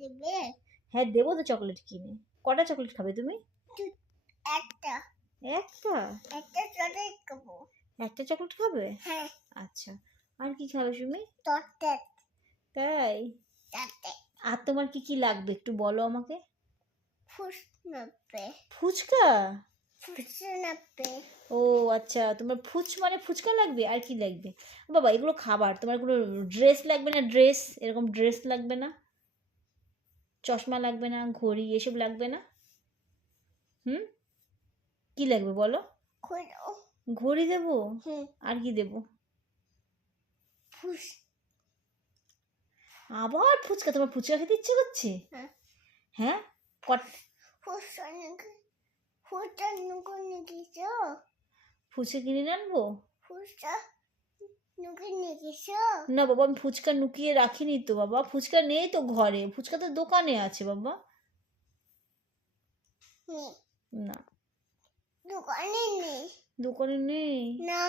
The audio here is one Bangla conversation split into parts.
দেবে? হ্যাঁ দেবো তো চকলেট কিনে। কটা চকলেট খাবে তুমি? একটা একটা? একটা চকলেট খাবো। একটা চকলেট খাবে? হ্যাঁ। আচ্ছা, আর কি খাবে তুমি? চকলেট তাই? চকলেট আর তোমার কি কি লাগবে একটু বলো আমাকে। ফুচকা ফুচকা? ফুচকা ও আচ্ছা, তোমার মানে ফুচকা লাগবে, আর কি লাগবে? বাবা এগুলো খাবার, তোমার কোনো ড্রেস লাগবে না? ড্রেস, এরকম ড্রেস লাগবে না? চশমা লাগবে না? ঘড়ি এসব লাগবে না? হুম, কি লাগবে বলো? খুলো। ঘড়ি দেবো? হুম। আর কি দেবো? ফুস আবার ফুচকা? তোমার ফুচকা খেতে ইচ্ছে করছে? হ্যাঁ। হ্যাঁ, কট ফুচকা নিয়ে গেছো? ফুচকা কিনে আনবো? ফুচকা নিয়ে গেছো? না বাবা, আমি ফুচকা লুকিয়ে রাখিনি তো বাবা, ফুচকা নেই তো ঘরে, ফুচকা তো দোকানে আছে বাবা। নেই। না, দোকানে নেই। দোকানে নেই? না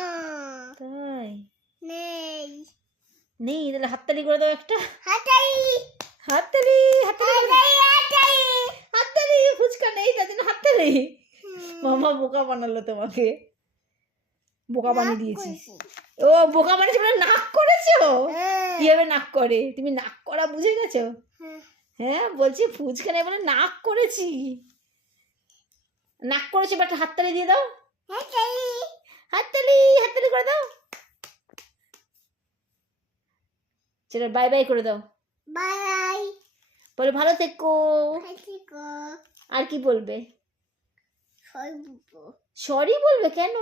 তাই? নেই। নেই? তাহলে হাততালি করে দাও একটা। হাতাই হাততালি, হাততালি করে দাও। হাতাই হাততালি, ফুচকা নেই তার জন্য হাততালি। মামা বোকা বানালো তোমাকে, বোকা বানিয়ে দিয়েছি। ও বোকা বানিয়েছে বলে নাক করেছো? কিভাবে নাক করে? তুমি নাক করা বুঝে গেছো? হ্যাঁ বলছি ফুচকা নেই বলে নাক করেছি। নাক করেছো, একটা হাততালি দিয়ে দাও। হাতাই হাততালি, হাততালি করে দাও। চলো বাই বাই করে দাও। বাই বলে ভালো থেকো। হাতিকো আর কি বলবে? সরবো সরি বলবে? কেন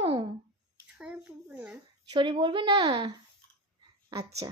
সরবো না। সরি বলবে না? আচ্ছা।